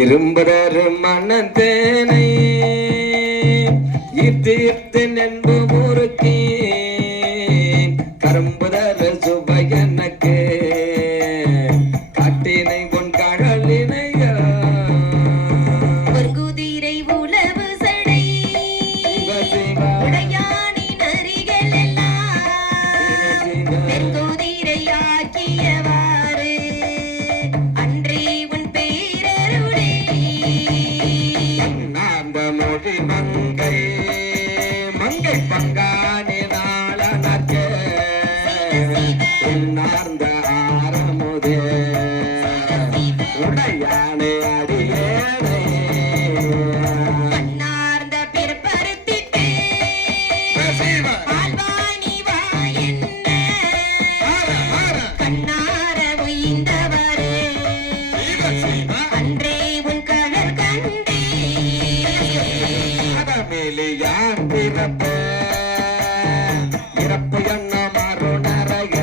இரும்புற மனத்தேனை ஈர்த்து நண்பு முறுக்கி கரும்புதர சுபகனக்கு காட்டினை பொன் கடலினையா குதிரை உளவு சடை உடையானின் அருகில் எல்லாம் குதிரை ஆக்கியவாறு அன்றே உன் பேரருளே நாந்த மொழி மங்கை மங்கை பங்கானி நாளனக்க நார்ந்த ஆரமுதே உடையானே அடியேனே கண்ணார்ந்த பிறப்பறுத்திட்டு ஆழ்வாணி வா என்ன கண்ணார உய்ந்தவரே அன்றே உன் கடல் கண்டே மேலியான் பிறப்ப இறப்பு என்ன மறுநரைய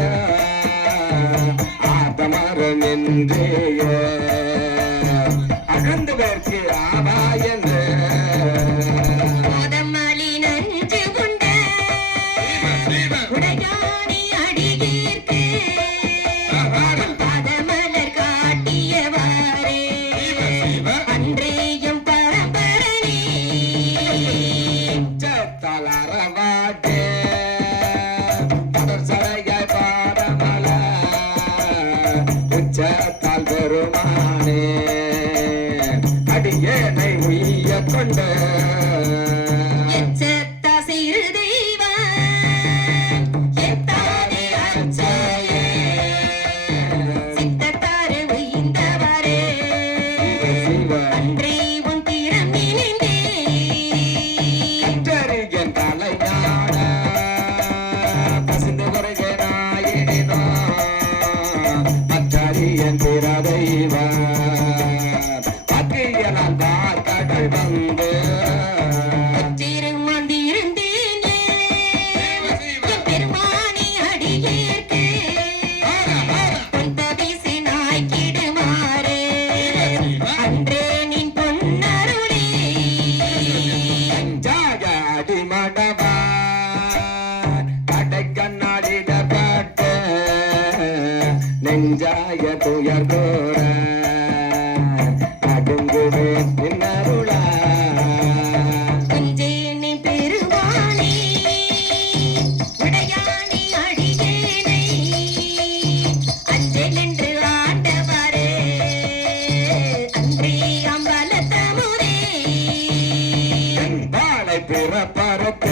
ஆதமரம் என்றேய அகந்து பேர்க்கு ஆவாயன்ற மோதமலி நஞ்சு கொண்ட உடையாணி அடிகீர்க்கு பாதமலர் காட்டியவாறே அன்றேயும் பரம்பரனே தளரவாட்டே தொடர் சடையாய் பாடமல உச்சத்தால் பெருமானே அடியேனை உய்ய கொண்ட எச்சத்தா சிறு தெய்வம் எத்தானே அச்சையே சித்தத்தாறு உய்ந்தவரே அன்றே உன் திறம் நினைந்தே கற்றறியன் தலைஞான பசிந்து வருகிறாயினோ மற்றறியன் பிறதெய்வ பற்றியலால் கடல் வந்து திருமந்திருந்தேனே என் பெருமானி அடியேற்கு பொந்தபிசு நாய்க்கிடுமாறு அன்றே நின் பொன்னருளே ஜாக அடிமடவா கடைக்கண்ணாடிடப்பட்ட நெஞ்சாய துயர்தோர அடுங்குவே நின்னருளா குஞ்சேனி பெருமானே உடையானி அடியேனை அஞ்சலென்று ஆண்டவரே அன்றே அம்பலத்தமுதே வாழை பிறப்பறுத்த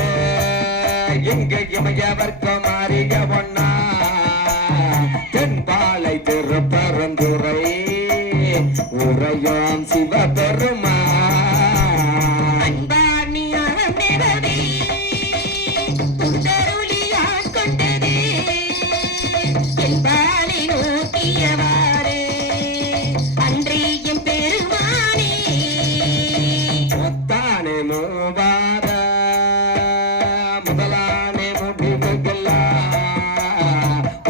எங்க இமையவர்க்கு மாறிய ஒன்னா தென்பாலை திருப்பரந்துரை உரையாம் சிவபெருமா அன்பாணி அறநிறவே புதருளியான் கொண்டதே என்பாலை நோக்கியவாறு அன்றே எம் பெருமானே ஒத்தானே மூவார முதலானே முடிவுகளா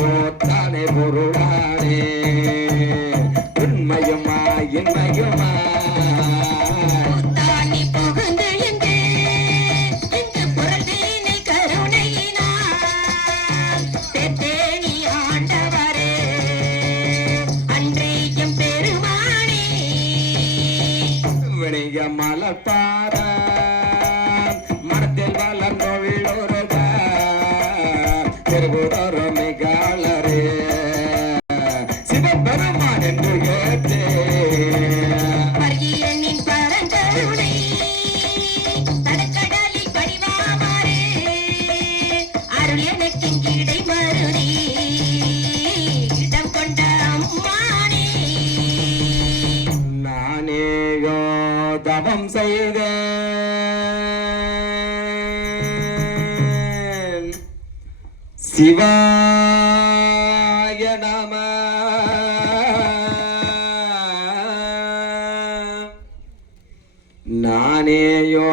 ஓத்தானே பொருளானே உண்மையுமா இன்மையுமா தானி புகுந்து எங்கு புரள்வேனை கருணையினால் தேனி ஆண்டவரே அன்றே எம் பெருமானே வினைய மலப்பார மனத்தில் வளர்ந்தொள்ளொருக திருபுதொரு மிகாளரே சிவபெருமான் என்று ஏற்றே பரியனின் பரங்கருணை தடக்கடலில் படிவாமாறு அருள் எனக்கின் கிடை மருதி இடம் கொண்ட அம்மானே நானேயோ தவம் செய்தேன் சிவாய நம நானேயோ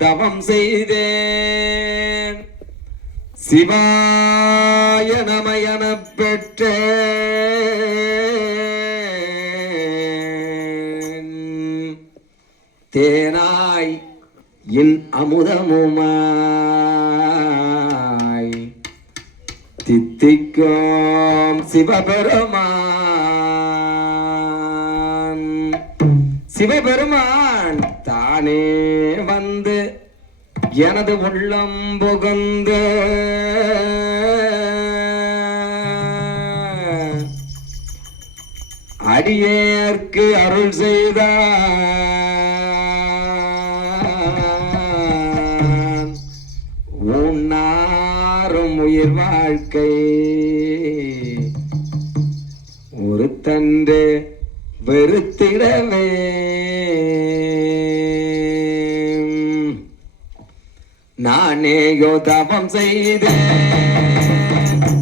தவம் செய்தேன் சிவாய நமயன பெற்றேன் தேனாய் என் அமுதமுமாய் தித்திக்கும் சிவபெருமான் சிவபெருமான் தானே வந்து எனது உள்ளம் புகுந்து அடியேற்கு அருள் செய்தான் உன்னாரும் உயிர் வாழ்க்கை ஒரு தன்று வெறுத்திடவே நானேயோ தவம் செய்தேன்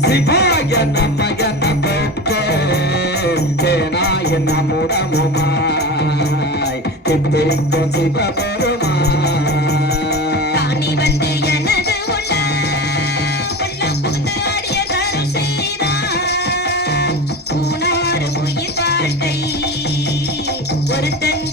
சிவாய நமய தேனாய நம்முடமுமாய் தித்திக்கும் சிவபெருமான் தானே வந்து எனது உள்ளம் புகுந்து அடியேற்கு அருள் செய்தான் ஊனாறு உயிர் வாழ்க்கை ஒருத்தன்